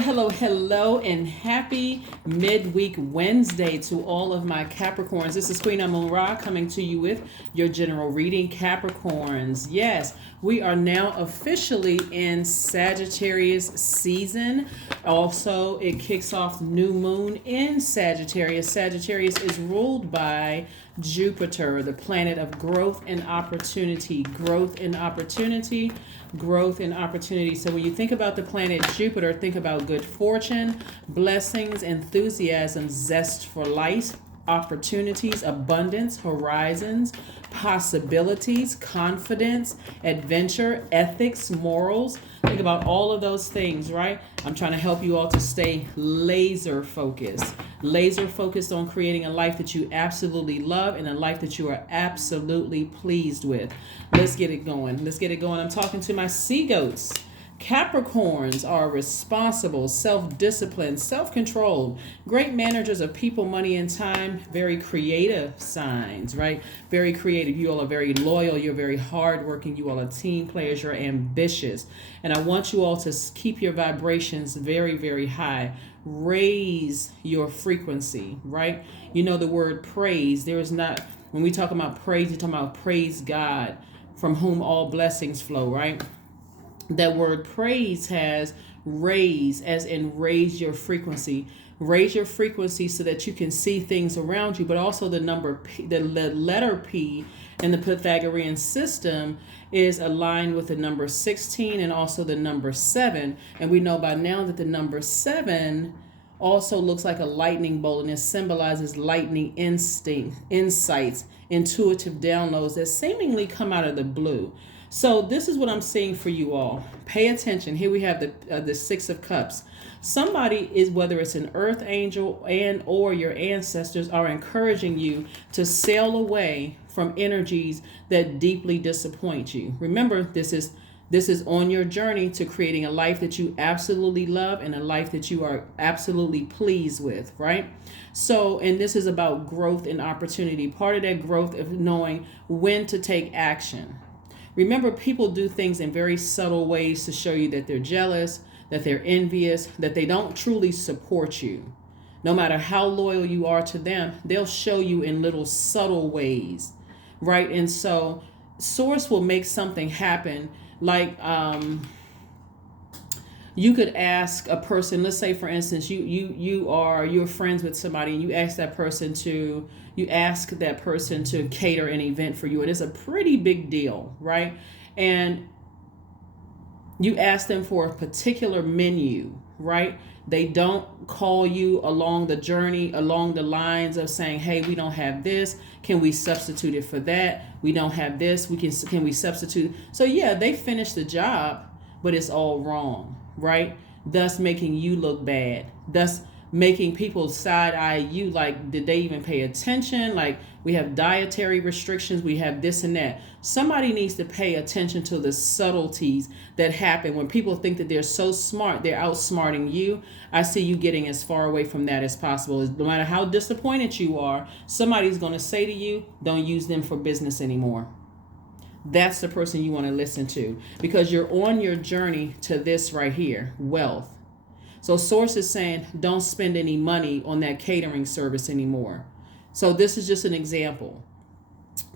Hello, and happy midweek Wednesday to all of my Capricorns. This is Queen Amun Ra coming to you with your general reading, Capricorns. Yes, we are now officially in Sagittarius season. Also, it kicks off new moon in Sagittarius. Sagittarius is ruled by Jupiter, the planet of growth and opportunity. Growth and opportunity. Growth and opportunity. So when you think about the planet Jupiter, think about good fortune, blessings, enthusiasm, zest for life, opportunities, abundance, horizons, possibilities, confidence, adventure, ethics, morals. Think about all of those things, right? I'm trying to help you all to stay laser focused on creating a life that you absolutely love and a life that you are absolutely pleased with. Let's get it going. I'm talking to my sea goats. Capricorns are responsible, self-disciplined, self-controlled, great managers of people, money, and time, very creative signs, right? Very creative. You all are very loyal. You're very hardworking. You all are team players. You're ambitious. And I want you all to keep your vibrations very, very high. Raise your frequency, right? You know the word praise. There is not, when we talk about praise, you're talking about praise God, from whom all blessings flow, right? That word praise has raise, as in raise your frequency. Raise your frequency so that you can see things around you, but also the number P, the letter P in the Pythagorean system is aligned with the number 16 and also the number 7. And we know by now that the number 7 also looks like a lightning bolt, and it symbolizes lightning instinct, insights, intuitive downloads that seemingly come out of the blue. So this is what I'm seeing for you all. Pay attention. Here we have the Six of Cups. Somebody is, whether it's an earth angel and or your ancestors, are encouraging you to sail away from energies that deeply disappoint you. Remember, this is on your journey to creating a life that you absolutely love and a life that you are absolutely pleased with, right? So, and this is about growth and opportunity. Part of that growth of knowing when to take action. Remember, people do things in very subtle ways to show you that they're jealous, that they're envious, that they don't truly support you. No matter how loyal you are to them, they'll show you in little subtle ways, right? And so Source will make something happen. Like you could ask a person, let's say for instance, you're friends with somebody and you ask that person to cater an event for you, and it's a pretty big deal, right? And you ask them for a particular menu, right? They don't call you along the journey, along the lines of saying, hey, we don't have this. Can we substitute it for that? We don't have this. Can we substitute? So yeah, they finished the job, but it's all wrong, right? Thus making you look bad. Thus making people side eye you, like, did they even pay attention? Like, we have dietary restrictions, we have this and that. Somebody needs to pay attention to the subtleties that happen when people think that they're so smart, they're outsmarting you. I see you getting as far away from that as possible. No matter how disappointed you are, somebody's going to say to you, don't use them for business anymore. That's the person you want to listen to, because you're on your journey to this right here, wealth. So Source is saying, don't spend any money on that catering service anymore. So this is just an example.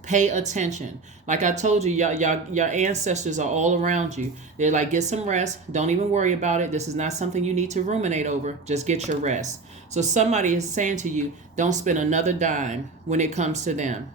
Pay attention. Like I told you, your ancestors are all around you. They're like, get some rest. Don't even worry about it. This is not something you need to ruminate over. Just get your rest. So somebody is saying to you, don't spend another dime when it comes to them.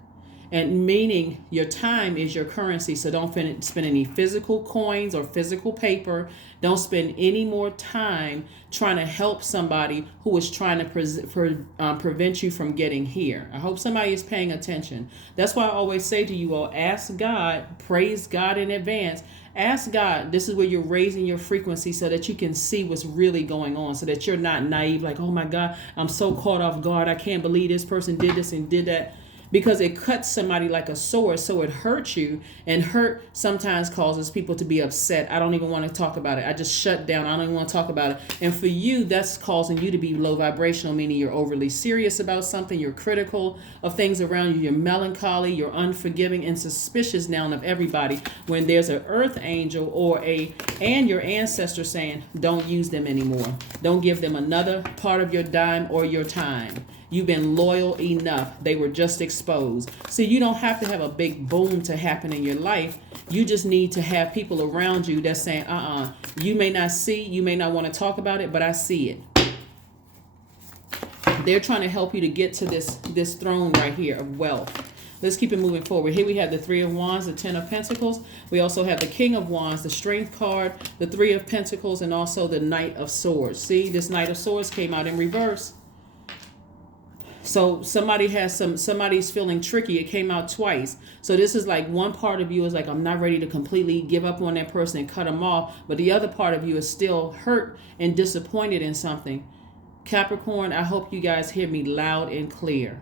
And meaning your time is your currency. So don't spend any physical coins or physical paper. Don't spend any more time trying to help somebody who is trying to prevent you from getting here. I hope somebody is paying attention. That's why I always say to you all, ask God, praise God in advance. Ask God, this is where you're raising your frequency so that you can see what's really going on, so that you're not naive, like, oh my God, I'm so caught off guard. I can't believe this person did this and did that. because it cuts somebody like a sword, so it hurts you, and hurt sometimes causes people to be upset. I don't even want to talk about it. I just shut down. I don't even want to talk about it. And for you, that's causing you to be low vibrational, meaning you're overly serious about something, you're critical of things around you, you're melancholy, you're unforgiving and suspicious now of everybody, when there's an earth angel and your ancestor saying, don't use them anymore. Don't give them another part of your dime or your time. You've been loyal enough. They were just exposed. See, you don't have to have a big boom to happen in your life. You just need to have people around you that's saying, you may not see, you may not want to talk about it, but I see it. They're trying to help you to get to this throne right here of wealth. Let's keep it moving forward. Here we have the Three of Wands, the Ten of Pentacles. We also have the King of Wands, the Strength card, the Three of Pentacles, and also the Knight of Swords. See, this Knight of Swords came out in reverse. So somebody's feeling tricky. It came out twice. So this is like one part of you is like, I'm not ready to completely give up on that person and cut them off. But the other part of you is still hurt and disappointed in something. Capricorn, I hope you guys hear me loud and clear.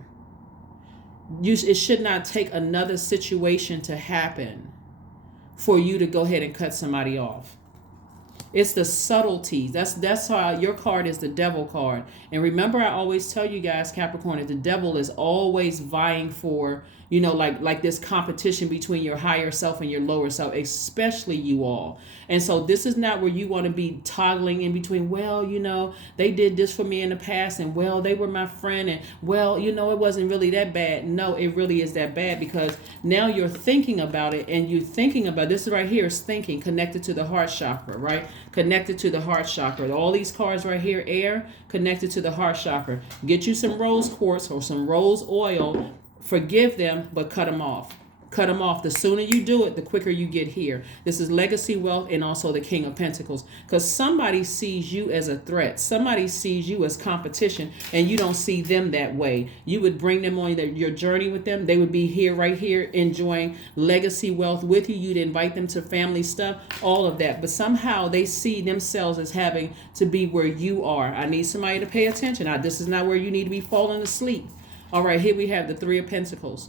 It should not take another situation to happen for you to go ahead and cut somebody off. It's the subtleties. That's how your card is the Devil card. And remember, I always tell you guys, Capricorn, that the devil is always vying for, like this competition between your higher self and your lower self, especially you all. And so this is not where you want to be toggling in between, well, they did this for me in the past, and well, they were my friend, and well, it wasn't really that bad. No, it really is that bad, because now you're thinking about it, and you're thinking about this right here is thinking, connected to the heart chakra, right? Connected to the heart chakra. All these cards right here, air, connected to the heart chakra. Get you some rose quartz or some rose oil. Forgive them, but cut them off. Cut them off. The sooner you do it, the quicker you get here. This is legacy wealth and also the King of Pentacles. Because somebody sees you as a threat. Somebody sees you as competition, and you don't see them that way. You would bring them on your journey with them. They would be here, right here, enjoying legacy wealth with you. You'd invite them to family stuff, all of that. But somehow they see themselves as having to be where you are. I need somebody to pay attention. This is not where you need to be falling asleep. All right, here we have the Three of Pentacles.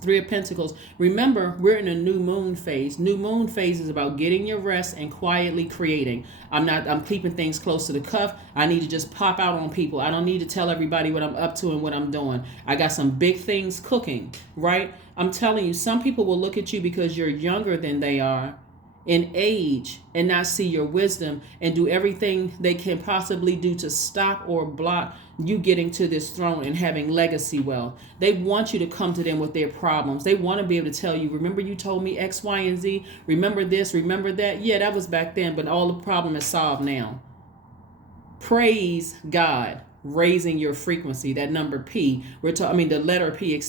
Three of Pentacles. Remember, we're in a new moon phase. New moon phase is about getting your rest and quietly creating. I'm keeping things close to the cuff. I need to just pop out on people. I don't need to tell everybody what I'm up to and what I'm doing. I got some big things cooking, right? I'm telling you, some people will look at you because you're younger than they are in age and not see your wisdom and do everything they can possibly do to stop or block you getting to this throne and having legacy wealth. They want you to come to them with their problems. They want to be able to tell you, remember you told me X, Y, and Z? Remember this, remember that? Yeah, that was back then, but all the problem is solved now. Praise God, raising your frequency. That number P, the letter P,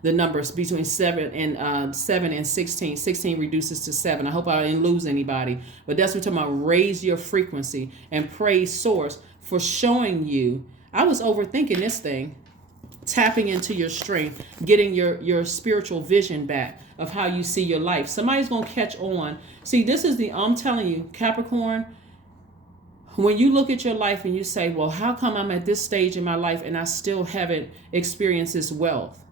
the numbers between 7 and 16. 16 reduces to 7. I hope I didn't lose anybody. But that's what we're talking about. Raise your frequency and praise Source for showing you. I was overthinking this thing. Tapping into your strength, getting your spiritual vision back of how you see your life. Somebody's going to catch on. See, I'm telling you, Capricorn, when you look at your life and you say, well, how come I'm at this stage in my life and I still haven't experienced this wealth?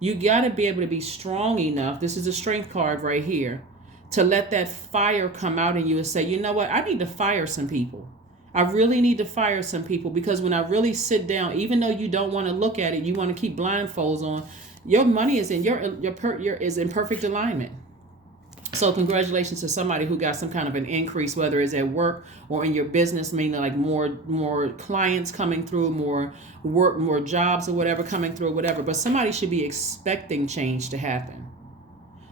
You got to be able to be strong enough. This is a strength card right here, to let that fire come out in you and say, you know what? I need to fire some people. I really need to fire some people, because when I really sit down, even though you don't want to look at it, you want to keep blindfolds on, your money is in perfect alignment. So congratulations to somebody who got some kind of an increase, whether it's at work or in your business, meaning like more clients coming through, more work, more jobs or whatever coming through or whatever. But somebody should be expecting change to happen.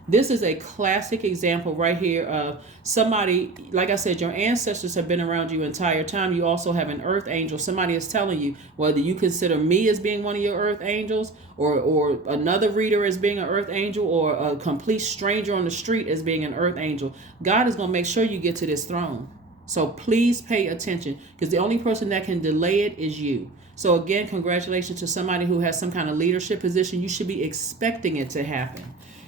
This is a classic example right here of somebody, like I said, your ancestors have been around you the entire time. You also have an earth angel. Somebody is telling you, whether you consider me as being one of your earth angels, or another reader as being an earth angel, or a complete stranger on the street as being an earth angel, God is going to make sure you get to this throne. So please pay attention, because the only person that can delay it is you. So again, congratulations to somebody who has some kind of leadership position. You should be expecting it to happen.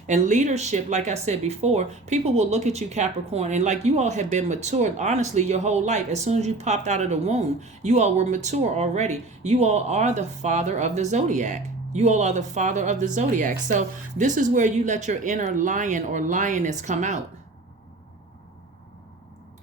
And leadership, like I said before, people will look at you, Capricorn, and like you all have been mature, honestly, your whole life. As soon as you popped out of the womb, you all were mature already. You all are the father of the Zodiac. You all are the father of the zodiac. So this is where you let your inner lion or lioness come out.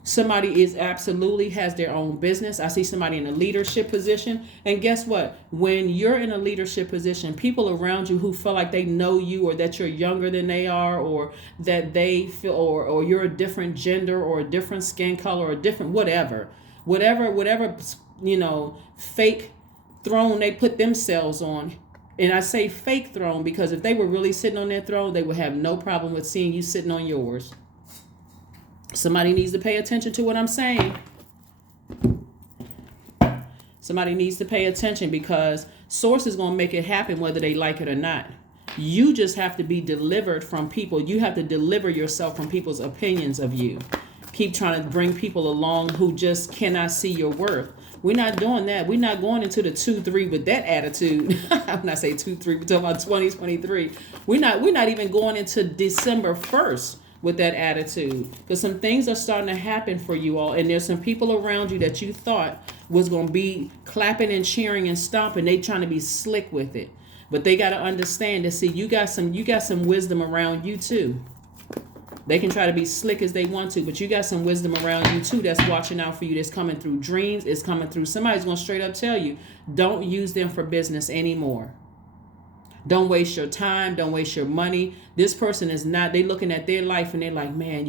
Somebody is absolutely has their own business. I see somebody in a leadership position. And guess what? When you're in a leadership position, people around you who feel like they know you, or that you're younger than they are, or that they feel, or you're a different gender or a different skin color or a different whatever, fake throne they put themselves on. And I say fake throne because if they were really sitting on their throne, they would have no problem with seeing you sitting on yours. Somebody needs to pay attention to what I'm saying. Somebody needs to pay attention, because source is going to make it happen whether they like it or not. You just have to be delivered from people. You have to deliver yourself from people's opinions of you. Keep trying to bring people along who just cannot see your worth. We're not doing that. We're not going into the 2-3 with that attitude. I'm not saying 2-3, we're talking about 2023. We're not even going into December 1st with that attitude, because some things are starting to happen for you all, and there's some people around you that you thought was going to be clapping and cheering and stomping. They trying to be slick with it, but they got to understand that, see, you got some wisdom around you too. They can try to be slick as they want to, but you got some wisdom around you too that's watching out for you, that's coming through dreams, it's coming through. Somebody's going to straight up tell you, don't use them for business anymore. Don't waste your time. Don't waste your money. This person is not, they looking at their life and they're like, man,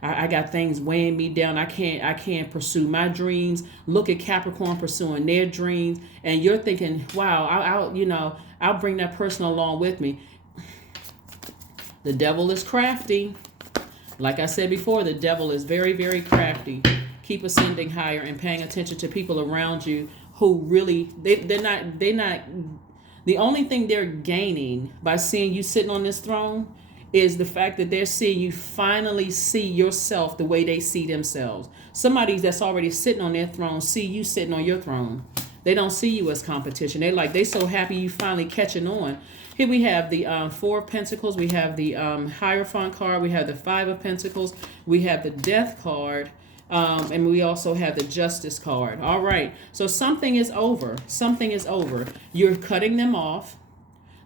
I got things weighing me down. I can't pursue my dreams. Look at Capricorn pursuing their dreams. And you're thinking, wow, I'll bring that person along with me. The devil is crafty. Like I said before, the devil is very, very crafty. Keep ascending higher and paying attention to people around you who really, they're not, the only thing they're gaining by seeing you sitting on this throne is the fact that they're seeing you finally see yourself the way they see themselves. Somebody that's already sitting on their throne see you sitting on your throne. They don't see you as competition. They so happy you finally catching on. Here we have the 4 of Pentacles. We have the Hierophant card. We have the 5 of Pentacles. We have the Death card. And we also have the Justice card. All right. So something is over. Something is over. You're cutting them off.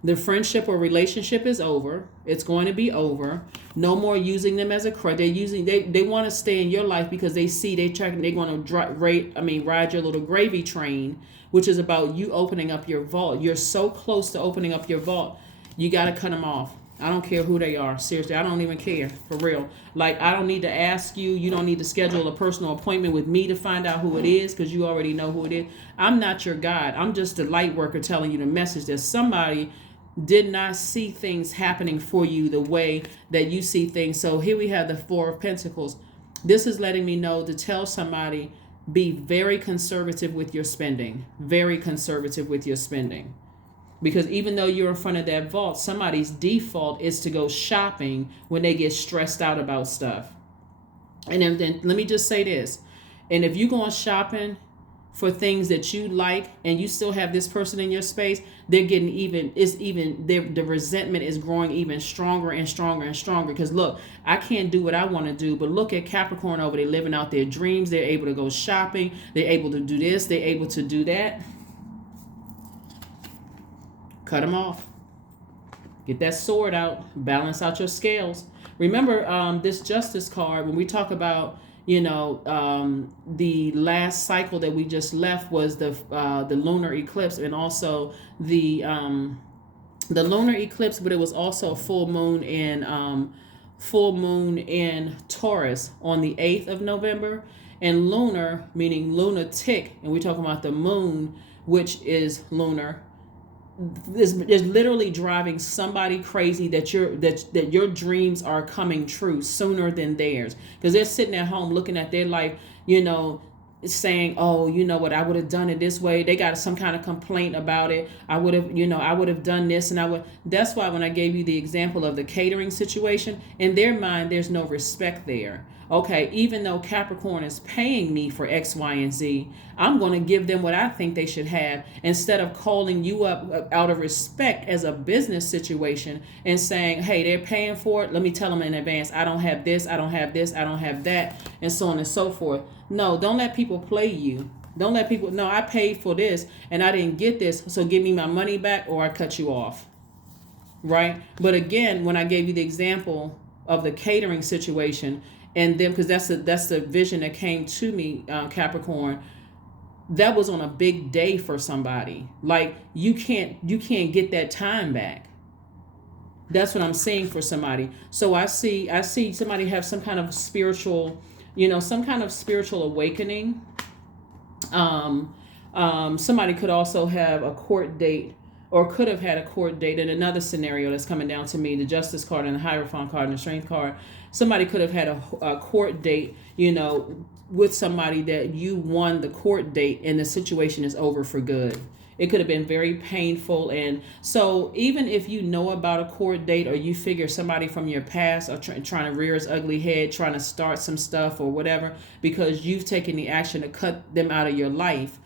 The friendship or relationship is over. It's going to be over. No more using them as a crutch. They want to stay in your life because they see they're going to ride your little gravy train, which is about you opening up your vault. You're so close to opening up your vault. You got to cut them off. I don't care who they are. Seriously, I don't even care. For real. Like, I don't need to ask you. You don't need to schedule a personal appointment with me to find out who it is, because you already know who it is. I'm not your guide. I'm just a light worker telling you the message that somebody did not see things happening for you the way that you see things. So here we have the 4 of Pentacles. This is letting me know to tell somebody, be very conservative with your spending. Very conservative with your spending. Because even though you're in front of that vault, somebody's default is to go shopping when they get stressed out about stuff. And then let me just say this. And if you're going shopping for things that you like and you still have this person in your space, they're getting the resentment is growing even stronger and stronger and stronger. Because look, I can't do what I want to do, but look at Capricorn over there living out their dreams. They're able to go shopping. They're able to do this. They're able to do that. Cut them off. Get that sword out. Balance out your scales. Remember this Justice card, when we talk about, the last cycle that we just left was the lunar eclipse, and also the lunar eclipse, but it was also a full moon in Taurus on the 8th of November. And lunar, meaning lunatic, and we're talking about the moon, which is lunar, is literally driving somebody crazy that your dreams are coming true sooner than theirs, because they're sitting at home looking at their life, saying, oh, you know what, I would have done it this way. They got some kind of complaint about it. I would have done this, and that's why when I gave you the example of the catering situation, in their mind there's no respect there. Okay, even though Capricorn is paying me for X, Y, and Z, I'm going to give them what I think they should have, instead of calling you up out of respect as a business situation and saying, hey, they're paying for it. Let me tell them in advance, I don't have this, I don't have this, I don't have that, and so on and so forth. No, don't let people play you. Don't let people know I paid for this and I didn't get this, so give me my money back or I cut you off. Right? But again, when I gave you the example of the catering situation, and then because that's the vision that came to me, Capricorn, that was on a big day for somebody. Like you can't get that time back. That's what I'm saying for somebody. So I see somebody have some kind of spiritual, some kind of spiritual awakening. Somebody could also have a court date, or could have had a court date in another scenario that's coming down to me, the Justice card and the Hierophant card and the Strength card. Somebody could have had a court date, with somebody that you won the court date and the situation is over for good. It could have been very painful. And so even if you know about a court date, or you figure somebody from your past are trying to rear his ugly head, trying to start some stuff or whatever, because you've taken the action to cut them out of your life,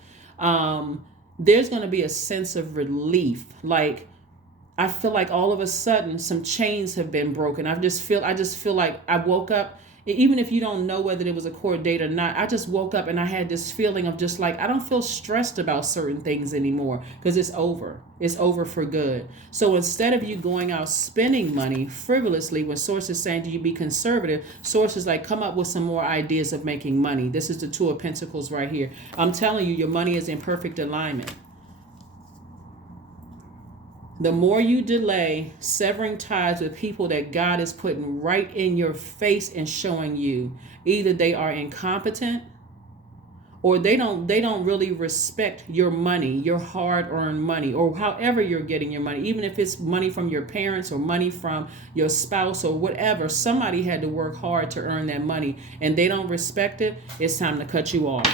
there's going to be a sense of relief. Like, I feel like all of a sudden some chains have been broken. I just feel like I woke up, even if you don't know whether it was a court date or not, I just woke up and I had this feeling of just like, I don't feel stressed about certain things anymore because it's over. It's over for good. So instead of you going out spending money frivolously, when sources saying to you be conservative, sources like come up with some more ideas of making money. This is the Two of Pentacles right here. I'm telling you, your money is in perfect alignment. The more you delay severing ties with people that God is putting right in your face and showing you, either they are incompetent or they don't really respect your money, your hard-earned money, or however you're getting your money, even if it's money from your parents or money from your spouse or whatever. Somebody had to work hard to earn that money and they don't respect it. It's time to cut you off.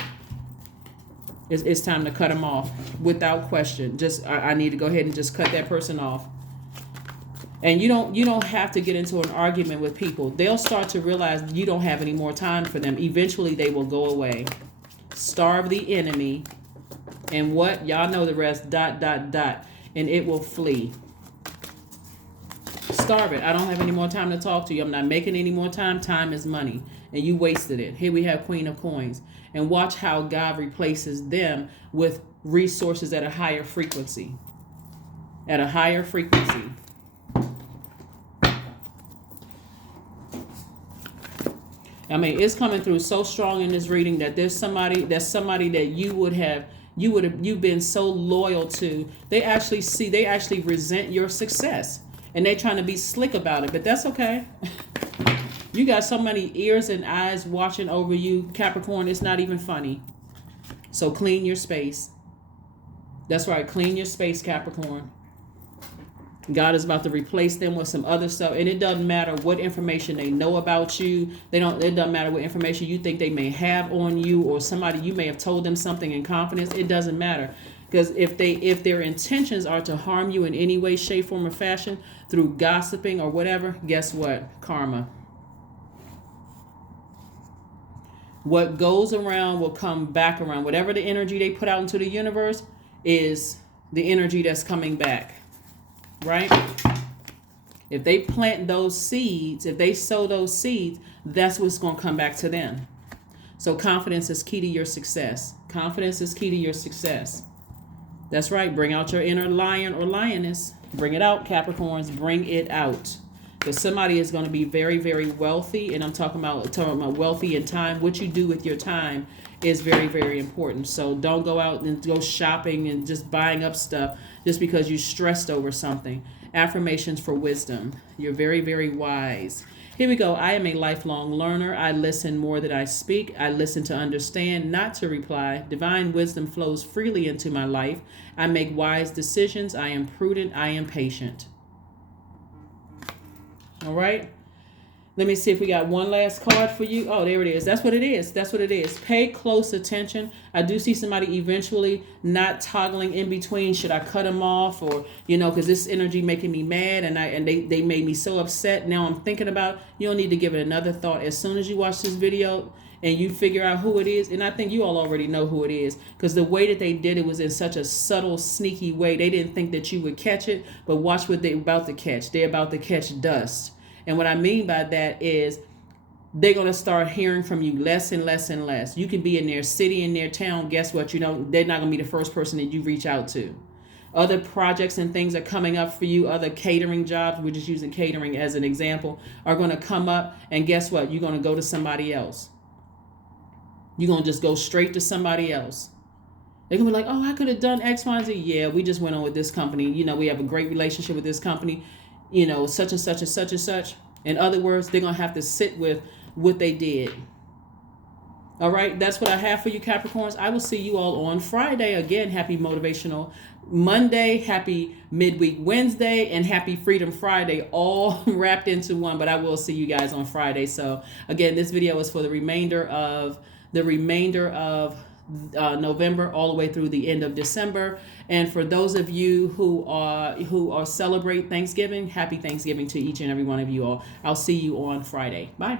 It's time to cut them off without question. I need to go ahead and just cut that person off. And you don't have to get into an argument with people. They'll start to realize you don't have any more time for them. Eventually they will go away. Starve the enemy. And what? Y'all know the rest. ... And it will flee. Starve it. I don't have any more time to talk to you. I'm not making any more time. Time is money. And you wasted it. Here we have Queen of Coins. And watch how God replaces them with resources at a higher frequency. At a higher frequency. I mean, it's coming through so strong in this reading that there's somebody that you've been so loyal to. They actually resent your success. And they're trying to be slick about it, but that's okay. You got so many ears and eyes watching over you, Capricorn, it's not even funny. So clean your space. That's right, clean your space, Capricorn. God is about to replace them with some other stuff. And it doesn't matter what information they know about you. It doesn't matter what information you think they may have on you, or somebody you may have told them something in confidence. It doesn't matter. Because if their intentions are to harm you in any way, shape, form, or fashion through gossiping or whatever, guess what? Karma. What goes around will come back around. Whatever the energy they put out into the universe is the energy that's coming back. Right? If they plant those seeds, if they sow those seeds, that's what's going to come back to them. So confidence is key to your success. Confidence is key to your success. That's right. Bring out your inner lion or lioness. Bring it out, Capricorns. Bring it out. Because somebody is going to be very, very wealthy. And I'm talking about wealthy in time. What you do with your time is very, very important. So don't go out and go shopping and just buying up stuff just because you're stressed over something. Affirmations for wisdom. You're very, very wise. Here we go. I am a lifelong learner. I listen more than I speak. I listen to understand, not to reply. Divine wisdom flows freely into my life. I make wise decisions. I am prudent. I am patient. All right. Let me see if we got one last card for you. Oh, there it is. That's what it is. That's what it is. Pay close attention. I do see somebody eventually not toggling in between. Should I cut them off, or, because this energy making me mad and they made me so upset. Now I'm thinking about, you don't need to give it another thought. As soon as you watch this video and you figure out who it is, and I think you all already know who it is, because the way that they did it was in such a subtle, sneaky way. They didn't think that you would catch it, but watch what they're about to catch. They're about to catch dust. And what I mean by that is they're going to start hearing from you less and less and less. You can be in their city, in their town. Guess what? They're not going to be the first person that you reach out to. Other projects and things are coming up for you. Other catering jobs, we're just using catering as an example, are going to come up. And guess what? You're going to go to somebody else. You're going to just go straight to somebody else. They're going to be like, oh, I could have done X, Y, and Z. Yeah, we just went on with this company. We have a great relationship with this company. Such and such and such and such. In other words, they're going to have to sit with what they did. All right, that's what I have for you, Capricorns. I will see you all on Friday. Again, happy Motivational Monday, happy Midweek Wednesday, and happy Freedom Friday, all wrapped into one. But I will see you guys on Friday. So again, this video is for the remainder of November all the way through the end of December. And for those of you who are celebrate Thanksgiving, happy Thanksgiving to each and every one of you all. I'll see you on Friday. Bye.